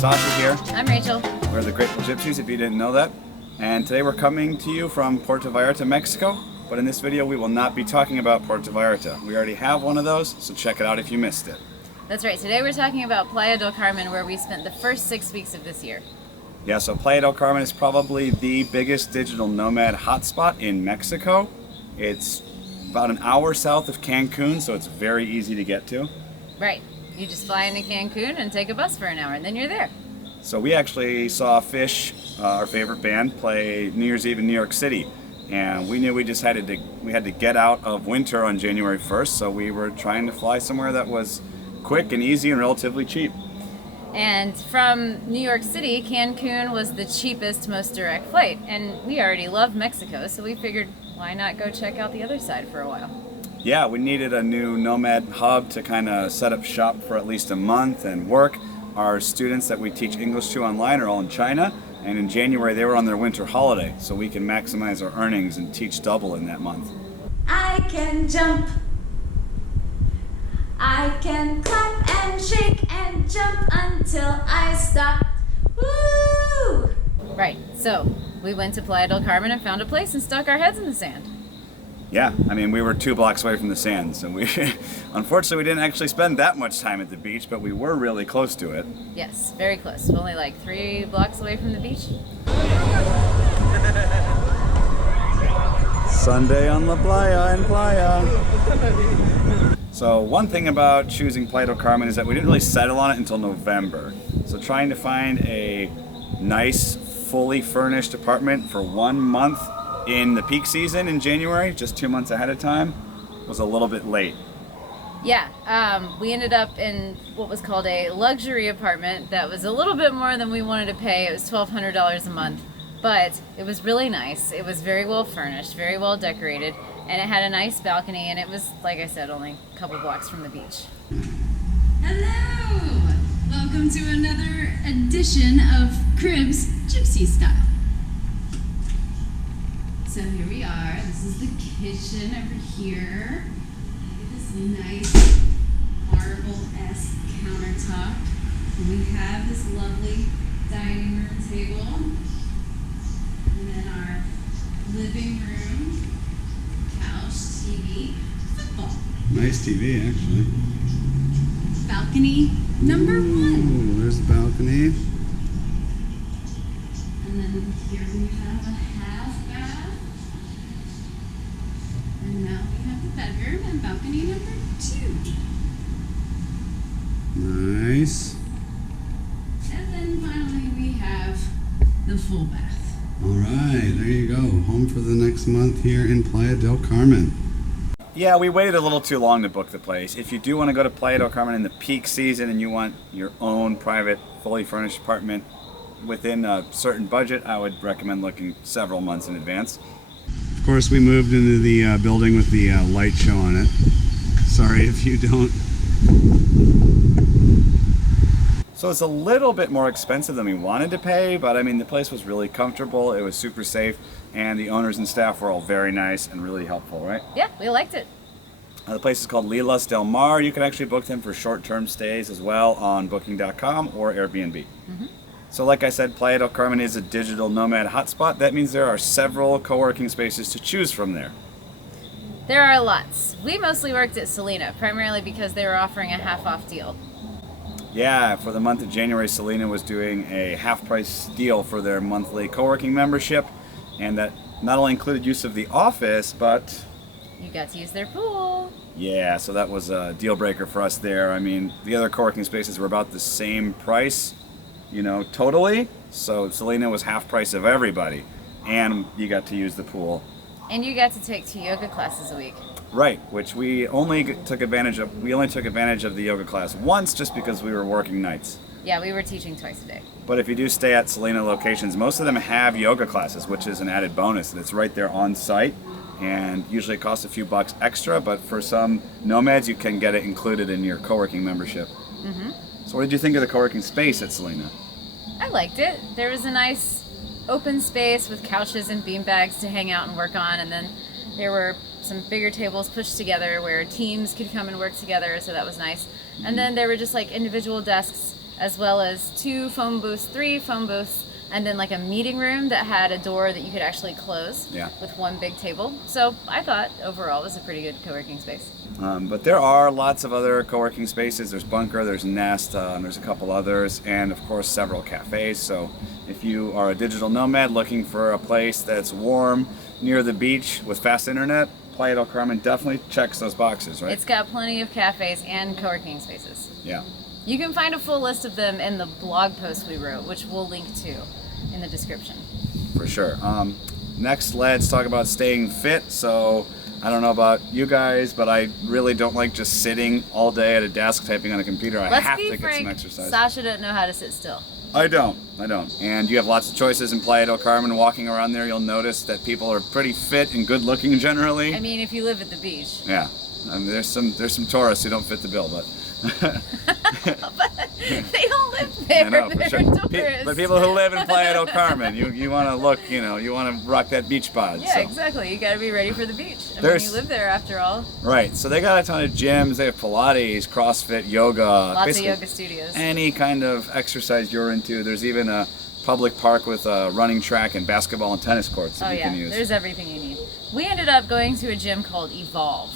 Sasha here. I'm Rachel. We're the Grateful Gypsies, if you didn't know that. And today we're coming to you from Puerto Vallarta, Mexico. But in this video, we will not be talking about Puerto Vallarta. We already have one of those, so check it out if you missed it. That's right. Today we're talking about Playa del Carmen, where we spent the first 6 weeks of this year. Yeah, so Playa del Carmen is probably the biggest digital nomad hotspot in Mexico. It's about an hour south of Cancun, so it's very easy to get to. Right. You just fly into Cancun and take a bus for an hour, and then you're there. So we actually saw Fish, our favorite band, play New Year's Eve in New York City. And we knew we had to get out of winter on January 1st, so we were trying to fly somewhere that was quick and easy and relatively cheap. And from New York City, Cancun was the cheapest, most direct flight. And we already love Mexico, so we figured, why not go check out the other side for a while? Yeah, we needed a new nomad hub to kind of set up shop for at least a month and work. Our students that we teach English to online are all in China, and in January they were on their winter holiday, so we can maximize our earnings and teach double in that month. I can jump, I can clap and shake and jump until I stop. Woo! Right, so we went to Playa del Carmen and found a place and stuck our heads in the sand. Yeah, I mean, we were 2 blocks away from the sand, so unfortunately we didn't actually spend that much time at the beach, but we were really close to it. Yes, very close. Only like 3 blocks away from the beach. Sunday on La Playa in Playa. So one thing about choosing Playa del Carmen is that we didn't really settle on it until November. So trying to find a nice, fully furnished apartment for 1 month in the peak season in January, just 2 months ahead of time, was a little bit late. Yeah, we ended up in what was called a luxury apartment that was a little bit more than we wanted to pay. It was $1,200 a month, but it was really nice. It was very well furnished, very well decorated, and it had a nice balcony, and it was, like I said, only a couple blocks from the beach. Hello! Welcome to another edition of Cribs Gypsy Style. So here we are. This is the kitchen over here. Look at this nice marble-esque countertop. And we have this lovely dining room table. And then our living room, couch, TV, football. Nice TV, actually. Balcony number 1. Ooh, there's the balcony. And then here we have a half bath. And now we have the bedroom and balcony number 2. Nice. And then finally we have the full bath. All right, there you go. Home for the next month here in Playa del Carmen. Yeah, we waited a little too long to book the place. If you do want to go to Playa del Carmen in the peak season and you want your own private, fully furnished apartment within a certain budget, I would recommend looking several months in advance. Of course, we moved into the building with the light show on it. Sorry if you don't. So it's a little bit more expensive than we wanted to pay, but I mean, the place was really comfortable, it was super safe, and the owners and staff were all very nice and really helpful, right? Yeah, we liked it. The place is called Lilas del Mar. You can actually book them for short-term stays as well on booking.com or Airbnb. So like I said, Playa del Carmen is a digital nomad hotspot. That means there are several co-working spaces to choose from there. There are lots. We mostly worked at Selina, primarily because they were offering a half-off deal. Yeah, for the month of January, Selina was doing a half-price deal for their monthly co-working membership, and that not only included use of the office, but You got to use their pool. yeah, so that was a deal breaker for us there. I mean, the other co-working spaces were about the same price, you know, totally. So Selina was half price of everybody, and you got to use the pool. And you got to take 2 yoga classes a week. Right, which we only took advantage of. We only took advantage of the yoga class once, just because we were working nights. Yeah, we were teaching twice a day. But if you do stay at Selina locations, most of them have yoga classes, which is an added bonus. And it's right there on site, and usually it costs a few bucks extra. But for some nomads, you can get it included in your co-working membership. So what did you think of the co-working space at Selina? I liked it. There was a nice open space with couches and beanbags to hang out and work on, and then there were some bigger tables pushed together where teams could come and work together, so that was nice. And then there were just like individual desks as well as 2 phone booths, 3 phone booths, and then like a meeting room that had a door that you could actually close with 1 big table. So I thought overall it was a pretty good co-working space. But there are lots of other co-working spaces. There's Bunker, there's Nest, and there's a couple others, and of course several cafes. So if you are a digital nomad looking for a place that's warm, near the beach, with fast internet, Playa del Carmen definitely checks those boxes, right? It's got plenty of cafes and co-working spaces. Yeah. You can find a full list of them in the blog post we wrote, which we'll link to in the description. For sure. Next, let's talk about staying fit. So I don't know about you guys, but I really don't like just sitting all day at a desk typing on a computer. I have to get some exercise. Sasha doesn't know how to sit still. I don't. And you have lots of choices in Playa del Carmen. Walking around there, you'll notice that people are pretty fit and good looking generally. I mean, if you live at the beach. Yeah. There's some tourists who don't fit the bill, but but they don't live there. I know, for They're sure. tourists. But people who live in Playa del Carmen, you want to look, you want to rock that beach bod. Yeah, so. exactly. You got to be ready for the beach. I There's- mean, you live there after all. Right. So they got a ton of gyms. They have Pilates, CrossFit, yoga. Lots of basically yoga studios. Any kind of exercise you're into. There's even a public park with a running track and basketball and tennis courts that you can use. There's everything you need. We ended up going to a gym called Evolve.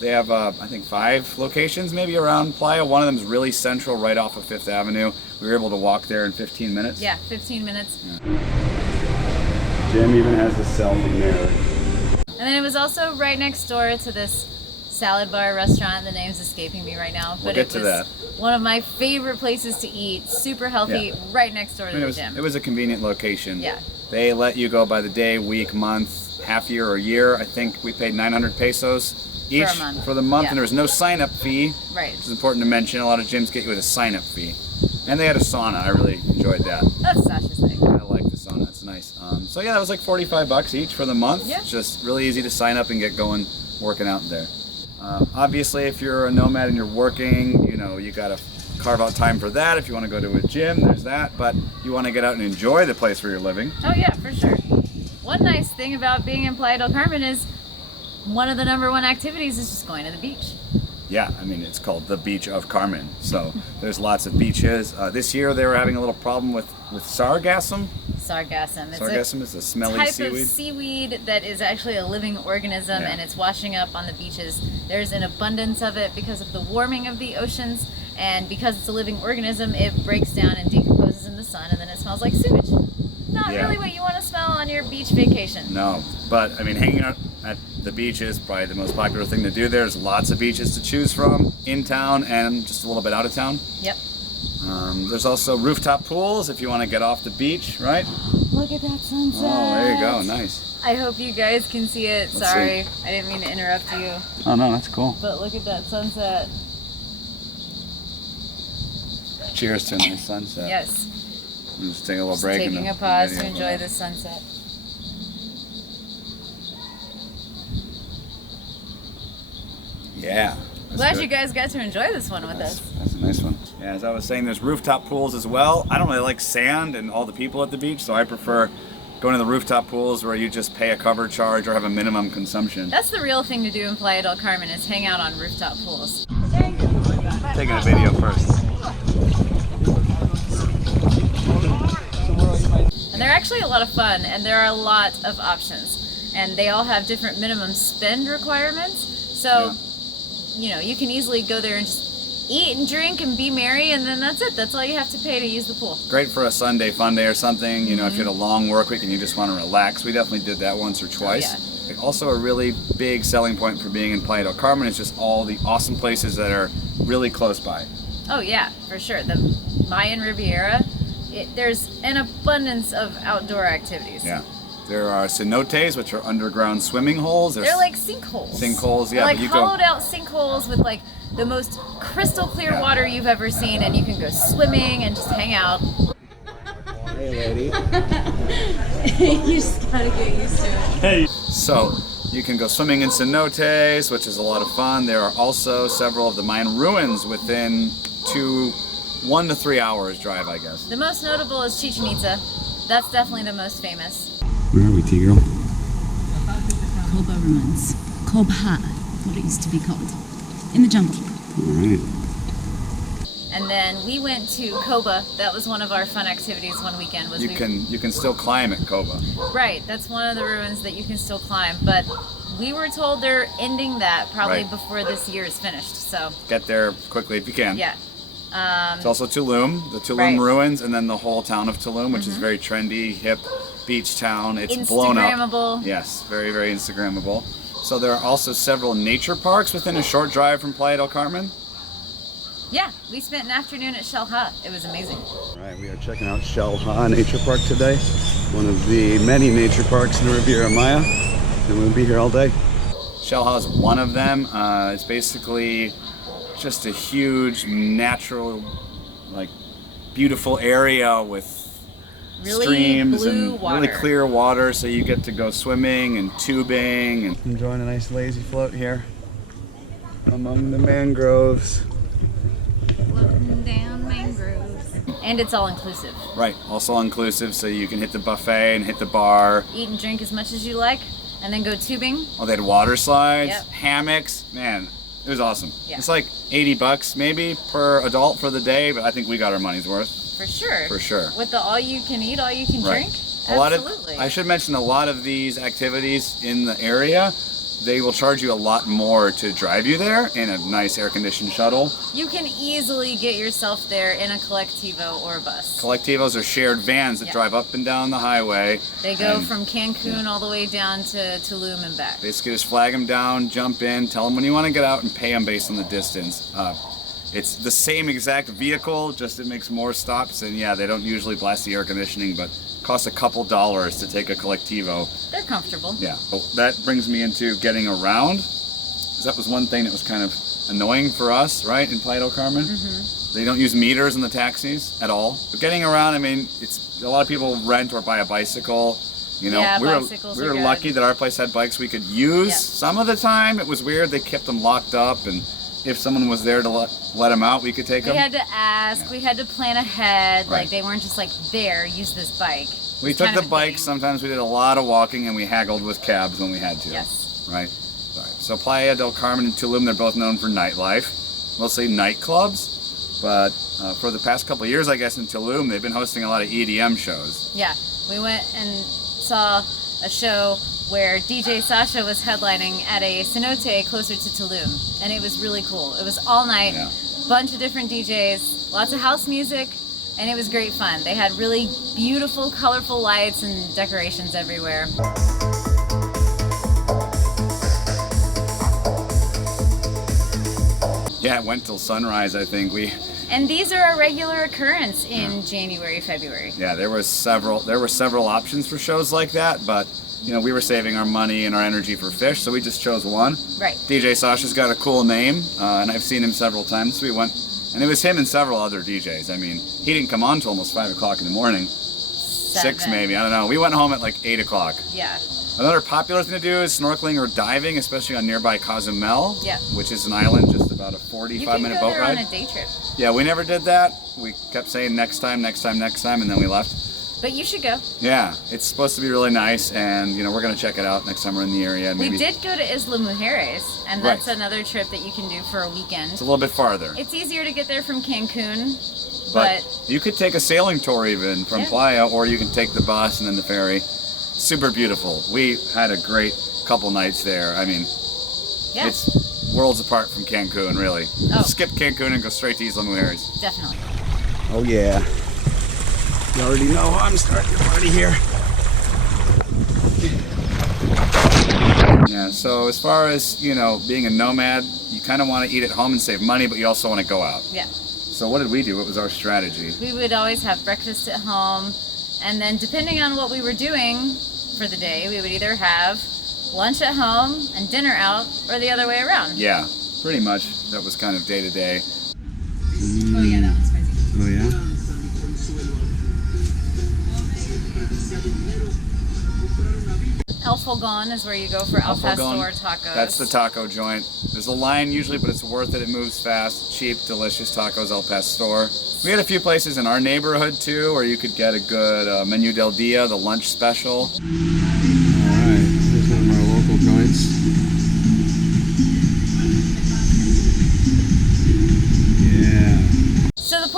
They have, I think, 5 locations maybe around Playa. One of them is really central, right off of 5th Avenue. We were able to walk there in 15 minutes. Yeah, 15 minutes. Jim even has a selfie mirror. And then it was also right next door to this salad bar restaurant. The name's escaping me right now. We'll get to that. One of my favorite places to eat, super healthy, right next door to the gym. It was a convenient location. Yeah. They let you go by the day, week, month, half year, or year. I think we paid 900 pesos each for the month, and there was no sign-up fee. Right. Which is important to mention. A lot of gyms get you with a sign-up fee. And they had a sauna. I really enjoyed that. That's Sasha's thing. I like the sauna. It's nice. So yeah, that was like $45 each for the month. Yeah. It's just really easy to sign up and get going working out there. Obviously, if you're a nomad and you're working, you got to carve out time for that. If you want to go to a gym, there's that. But you want to get out and enjoy the place where you're living. Oh yeah, for sure. One nice thing about being in Playa del Carmen is one of the #1 activities is just going to the beach. Yeah, I mean, it's called the Beach of Carmen. So there's lots of beaches. This year they were having a little problem with sargassum. Sargassum. Sargassum is a smelly type seaweed. of seaweed that is actually a living organism, Yeah. and it's washing up on the beaches. There's an abundance of it because of the warming of the oceans, and because it's a living organism, it breaks down and decomposes in the sun, and then it smells like sewage. Not really what you want to smell on your beach vacation. No, but I mean, hanging out at the beach is probably the most popular thing to do. There's lots of beaches to choose from in town and just a little bit out of town. Yep. There's also rooftop pools if you want to get off the beach, right? Look at that sunset. Oh, there you go. Nice. I hope you guys can see it. Let's Sorry, I didn't mean to interrupt you. Oh, no, that's cool. But look at that sunset. Cheers to a nice sunset. Yes. I'm just taking a little Just break. taking a pause to enjoy the sunset. Yeah. Glad you guys got to enjoy this one with us. That's a nice one. Yeah, as I was saying, there's rooftop pools as well. I don't really like sand and all the people at the beach, so I prefer going to the rooftop pools where you just pay a cover charge or have a minimum consumption. That's the real thing to do in Playa del Carmen is hang out on rooftop pools. Taking a video first. And they're actually a lot of fun, and there are a lot of options. And they all have different minimum spend requirements. So, you can easily go there and just eat and drink and be merry, and then that's it. That's all you have to pay to use the pool. Great for a Sunday fun day or something. If you had a long work week and you just want to relax. We definitely did that once or twice. Also, a really big selling point for being in Playa del Carmen is just all the awesome places that are really close by. Oh yeah, for sure. The Mayan Riviera, there's an abundance of outdoor activities. Yeah. There are cenotes, which are underground swimming holes. They're like sinkholes. Sinkholes, yeah. They're like but you hollowed out sinkholes with like the most crystal clear water you've ever seen, and you can go swimming and just hang out. Hey, lady. You just gotta get used to it. Hey. So, you can go swimming in cenotes, which is a lot of fun. There are also several of the Mayan ruins within 1 to 3 hours drive, I guess. The most notable is Chichen Itza. That's definitely the most famous. Where are we, T-girl? Koba ruins. Kobha, what it used to be called. In the jungle. All right. And then we went to Coba. That was one of our fun activities one weekend. Was You can still climb at Coba. Right, that's one of the ruins that you can still climb. But we were told they're ending that probably Right. before this year is finished. So Get there quickly if you can. yeah. It's also Tulum, the Tulum Right. ruins, and then the whole town of Tulum, which is very trendy, hip beach town. It's blown up. Instagrammable. Yes, very, very Instagrammable. So there are also several nature parks within a short drive from Playa del Carmen. Yeah, we spent an afternoon at Shell Ha. It was amazing. All right, we are checking out Shell Ha Nature Park today. One of the many nature parks in the Riviera Maya. And we'll be here all day. Shell Ha is one of them. It's basically just a huge natural, like, beautiful area with Really streams blue and water. really clear water, so you get to go swimming and tubing and Enjoying a nice lazy float here among the mangroves. Floating down mangroves. And it's all inclusive. right, also inclusive, so you can hit the buffet and hit the bar. Eat and drink as much as you like, and then go tubing. Oh, they had water slides, Yep. hammocks. Man, it was awesome. Yeah. It's like $80 maybe per adult for the day, but I think we got our money's worth. For sure. For sure. With the all you can eat, all you can Right. drink. A lot Absolutely. of, I should mention, a lot of these activities in the area, they will charge you a lot more to drive you there in a nice air-conditioned shuttle. You can easily get yourself there in a collectivo or a bus. Collectivos are shared vans that Yeah. drive up and down the highway. They go and from Cancun all the way down to Tulum and back. basically just flag them down, jump in, tell them when you want to get out, and pay them based on the distance. It's the same exact vehicle, just it makes more stops, and yeah, they don't usually blast the air conditioning, but costs a couple dollars to take a collectivo. They're comfortable. Yeah, well, that brings me into getting around. 'Cause that was one thing that was kind of annoying for us, right, in Playa del Carmen. They don't use meters in the taxis at all. But getting around, I mean, it's a lot of people rent or buy a bicycle. You know, Yeah, we bicycles were are good. lucky that our place had bikes we could use. Yeah. Some of the time, it was weird. They kept them locked up, and if someone was there to let them out, we could take We them. had to ask, Yeah. we had to plan ahead. Right. Like, they weren't just like, there, use this bike. We It's took kind the of a bikes. thing. Sometimes we did a lot of walking, and we haggled with cabs when we had to. Yes. Right. So Playa del Carmen and Tulum, they're both known for nightlife, mostly nightclubs. But for the past couple of years, I guess in Tulum, they've been hosting a lot of EDM shows. Yeah, we went and saw a show where DJ Sasha was headlining at a cenote closer to Tulum, and it was really cool. It was all night, Yeah. bunch of different DJs, lots of house music, and it was great fun. They had really beautiful, colorful lights and decorations everywhere. Yeah, it went till sunrise, I think. And these are a regular occurrence in January, February. Yeah, there were several options for shows like that, but you know, we were saving our money and our energy for fish, so we just chose one. Right. DJ Sasha's got a cool name, and I've seen him several times. So we went, and it was him and several other DJs. I mean, he didn't come on till almost 5 o'clock in the morning. 6 7. maybe, I don't know. We went home at like 8 o'clock. Yeah. Another popular thing to do is snorkeling or diving, especially on nearby Cozumel, Yeah. which is an island just about a You 45-minute can go boat there ride. on a day trip, Yeah, we never did that. We kept saying next time, next time, next time, and then we left. but you should go. Yeah, it's supposed to be really nice, and you know, we're gonna check it out next time we're in the area. Maybe We did go to Isla Mujeres, and that's Right. another trip that you can do for a weekend. it's a little bit farther, It's easier to get there from Cancun, but you could take a sailing tour even from Yeah. Playa, or you can take the bus and then the ferry. Super beautiful. We had a great couple nights there. I mean, yeah, it's worlds apart from Cancun, really. Oh. Skip Cancun and go straight to Isla Mujeres. definitely. Oh yeah. You already know I'm starting the party here. Yeah, so as far as, you know, being a nomad, you kind of want to eat at home and save money, but you also want to go out. Yeah, So what did we do? What was our strategy? we would always have breakfast at home, and then depending on what we were doing for the day, we would either have lunch at home and dinner out, or the other way around. Yeah, pretty much. That was kind of day to day. Oh yeah, that one's spicy. Oh yeah? El Fogon is where you go for Al Pastor Fogon, tacos. That's the taco joint. There's a line usually, but it's worth it. It moves fast, cheap, delicious tacos El Pastor. We had a few places in our neighborhood too, where you could get a good menu del dia, the lunch special. Alright, here's one of our local joints. Yeah.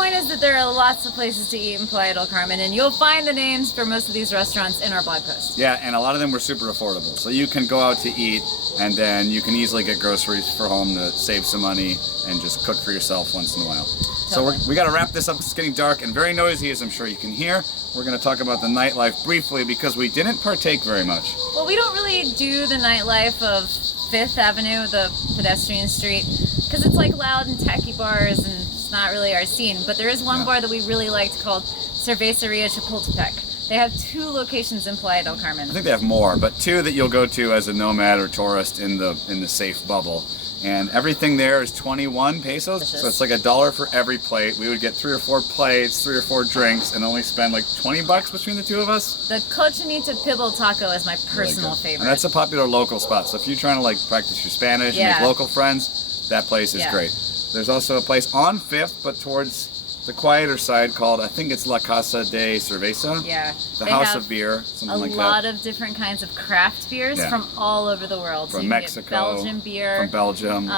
point is that there are lots of places to eat in Playa del Carmen, and you'll find the names for most of these restaurants in our blog post. Yeah, and a lot of them were super affordable. So you can go out to eat, and then you can easily get groceries for home to save some money and just cook for yourself once in a while. So we got to wrap this up. It's getting dark and very noisy, as I'm sure you can hear. We're going to talk about the nightlife briefly because we didn't partake very much. Well, we don't really do the nightlife of Fifth Avenue, the pedestrian street, because it's like loud and tacky bars and it's not really our scene. But there is one bar that we really liked called Cerveceria Chapultepec. They have 2 locations in Playa del Carmen. I think they have more, but 2 that you'll go to as a nomad or tourist in the safe bubble. And everything there is 21 pesos, Delicious. so it's like $1 for every plate. We would get 3 or 4 plates, 3 or 4 drinks, and only spend like 20 bucks between the 2 of us. The Cochinita Pibble Taco is my personal Really good. favorite. And that's a popular local spot, so if you're trying to like practice your Spanish and make local friends, that place is great. There's also a place on 5th, but towards the quieter side called, I think it's La Casa de Cerveza. Yeah. The They House have of Beer, something like a that. lot of different kinds of craft beers Yeah. from all over the world. So From you can Mexico, get Belgian beer, from Belgium,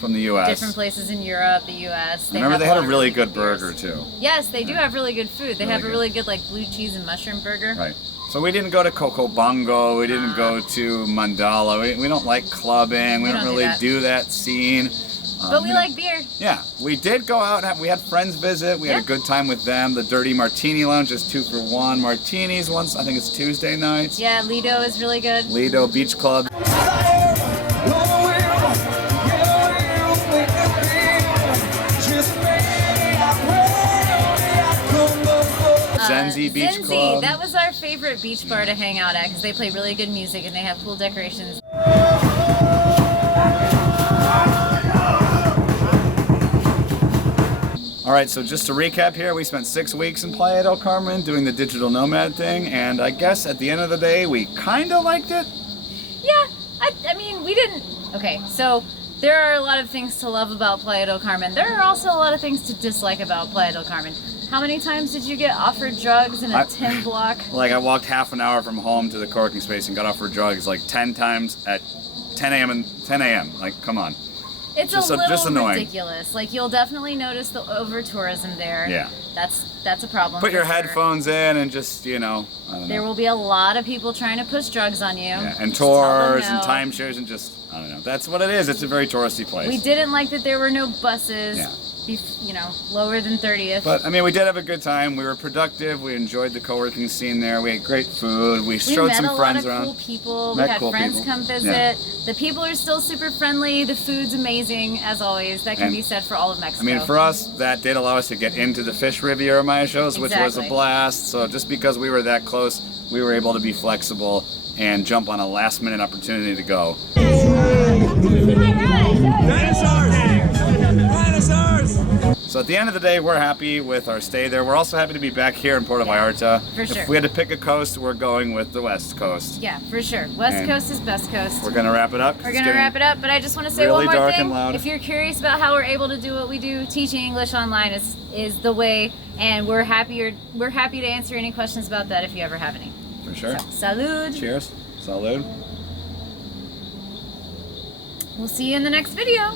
from the U.S. different places in Europe, the U.S. I remember they had a lot of really good beers. burger too. Yes, they do have really good food. They Really have a good. really good like blue cheese and mushroom burger. Right. So we didn't go to Coco Bongo. We didn't go to Mandala. We don't like clubbing. We don't don't do really that. do that scene. But we like beer. Yeah, we did go out and we had friends visit. We had a good time with them. The Dirty Martini Lounge is 2 for 1 martinis once. I think it's Tuesday nights. Yeah, Lido is really good. Lido Beach Club. Zenzi Beach Zenzi, Club. that was our favorite beach bar to hang out at because they play really good music and they have cool decorations. All right, so just to recap here, we spent 6 weeks in Playa del Carmen doing the digital nomad thing, and I guess at the end of the day, we kind of liked it. Yeah, I mean, we didn't. Okay, so there are a lot of things to love about Playa del Carmen. There are also a lot of things to dislike about Playa del Carmen. How many times did you get offered drugs in a 10 block? Like I walked half an hour from home to the coworking space and got offered drugs like 10 times at 10 a.m. and 10 a.m. Like, come on. It's just a little just annoying. ridiculous. Like you'll definitely notice the over tourism there. Yeah. That's a problem. Put your for sure. headphones in and just, I don't know. There will be a lot of people trying to push drugs on you. Yeah, and Just tell them tours and no. timeshares and just, I don't know. That's what it is. It's a very touristy place. We didn't like that there were no buses, Yeah. lower than 30th. But, I mean, we did have a good time. We were productive. We enjoyed the co-working scene there. We had great food. We showed some friends met a lot around. of cool people. Met We had cool friends people. come visit. Yeah. The people are still super friendly. The food's amazing, as always. That can And, be said for all of Mexico. I mean, for us, that did allow us to get into the Fish Riviera Maya shows, which was a Exactly. blast. So just because we were that close, we were able to be flexible and jump on a last-minute opportunity to go. So at the end of the day, we're happy with our stay there. We're also happy to be back here in Puerto Vallarta. for sure. If we had to pick a coast, we're going with the West Coast. Yeah, for sure. West And Coast is best coast. We're gonna wrap it up. We're gonna wrap it up, but I just want to say really one more dark thing. and loud. If you're curious about how we're able to do what we do, teaching English online is the way, and we're happy to answer any questions about that if you ever have any. For sure. Salud. Cheers. Salud. We'll see you in the next video.